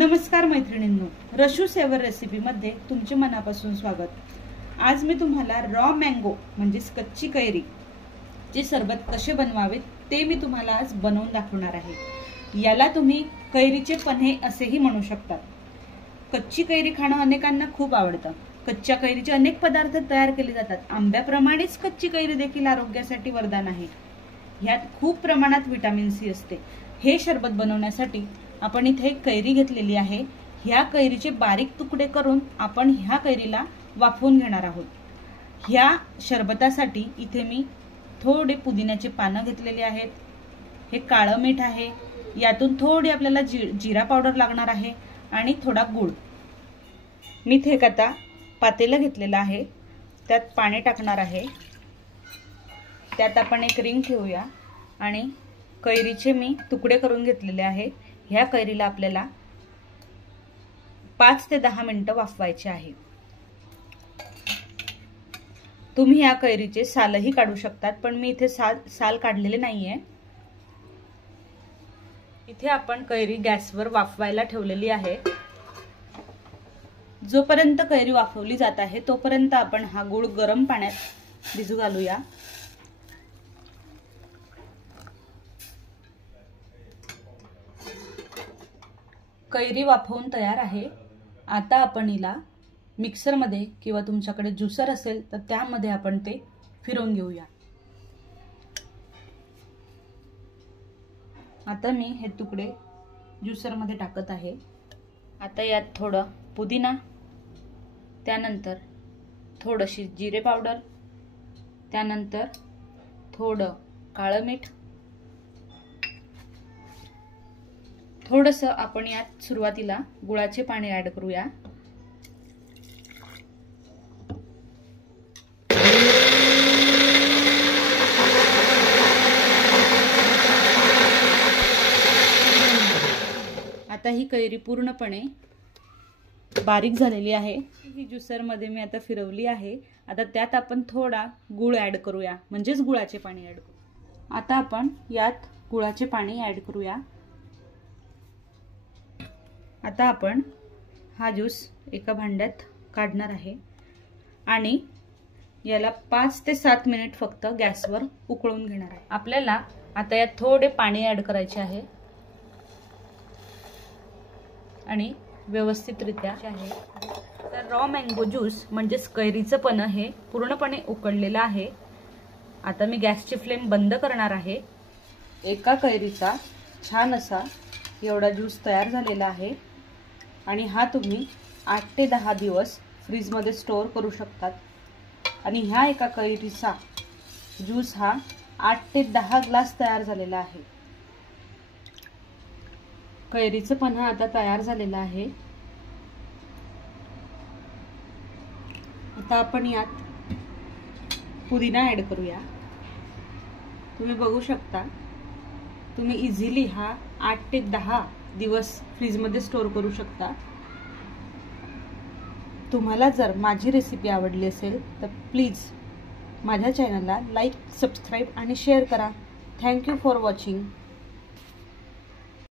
नमस्कार मैत्रिणींनो, रशू सेवर रेसिपीमध्ये तुमचे मनापासून स्वागत। आज मी तुम्हाला रॉ मँगो म्हणजेच कच्ची कैरी चे सरबत कसे बनवावे ते मी तुम्हाला आज बनवून दाखवणार आहे। याला तुम्ही कैरीचे पन्हे असेही म्हणू शकता। कच्ची कैरी खाणं अनेकांना खूप आवडतं। कच्च्या कैरीचे अनेक पदार्थ तयार केले जातात। आंब्याप्रमाणेच कच्ची कैरी देखील आरोग्यासाठी वरदान आहे। यात खूप प्रमाणात व्हिटॅमिन सी असते। हे सरबत बनवण्यासाठी आपण इथे कैरी घेतलेली आहे। ह्या कैरीचे बारीक तुकडे करून आपण ह्या कैरीला वाफवून घेणार आहोत। ह्या सरबतासाठी इथे मी थोडे पुदिन्याचे पानं घेतलेले आहेत। हे काळं मीठ आहे। यातून थोडी आपल्याला जिरा पावडर लागणार आहे आणि थोडा गूळ। मी इथे आता पातेलं घेतलेलं आहे, त्यात पाणी टाकणार आहे। त्यात आपण एक रिंग ठेवूया आणि कैरीचे मी तुकडे करून घेतलेले आहे। ह्या कैरीला आपल्याला 5 ते 10 मिनिटं वाफवायचे आहे। तुम्ही या कैरीचे सालही काढू शकतात, पण मी इथे साल काढलेले नाहीये। इथे आपण कैरी गॅसवर वाफवायला ठेवलेली आहे। जोपर्यंत कैरी वाफवली जात आहे तोपर्यंत आपण हा गूळ गरम पाण्यात भिजू घालूया। कैरी वाफवून तयार आहे। आता आपण हिला मिक्सर मध्ये किंवा तुमच्याकडे ज्युसर असेल तर त्यामध्ये आपण ते फिरवून घेऊया। आता मी हे तुकडे ज्युसर मध्ये टाकत आहे। आता यात थोडं पुदिना, त्यानंतर थोडीशी जिरे पावडर, त्यानंतर थोडं काळं मीठ, थोडंसं आपण यात सुरुवातीला गुळाचे पाणी ऍड करूया। आता ही कैरी पूर्णपणे बारीक झालेली आहे। ही ज्युसर मध्ये मी आता फिरवली आहे। आता त्यात आपण थोडा गूळ ऍड करूया, म्हणजेच गुळाचे पाणी ऍड करू। आता आपण यात गुळाचे पाणी ऍड करूया। आता आपण हा ज्यूस एका भांड्यात काढणार आहे आणि याला 5 ते 7 मिनिट फक्त गॅसवर उकळून घेणार आहे। आपल्याला आता यात थोडे पाणी ऍड करायचे आहे आणि व्यवस्थितरित्या आहे। तर रॉ मँगो ज्यूस म्हणजेच कैरीचं पन्ह हे पूर्णपणे उकळलेलं आहे। आता मी गॅसची फ्लेम बंद करणार आहे। एका कैरीचा छान असा एवढा ज्यूस तयार झालेला आहे आणि हा तुम्ही 8 ते 10 दिवस फ्रीज मध्ये स्टोअर करू शकतात। आणि ह्या एका कैरीचा ज्यूस हा 8 ते 10 ग्लास तयार झालेला आहे। कैरीचं पन्ह आता तयार झालेलं आहे। आता आपण यात पुदिना ऍड करूया। तुम्ही बघू शकता, तुम्ही इझिली हा 8 ते 10 दिवस फ्रीज मध्ये स्टोअर करू शकता। तुम्हाला जर माझी रेसिपी आवडली असेल तर प्लीज माझ्या चॅनलला लाईक, सबस्क्राईब आणि शेअर करा। Thank you for watching.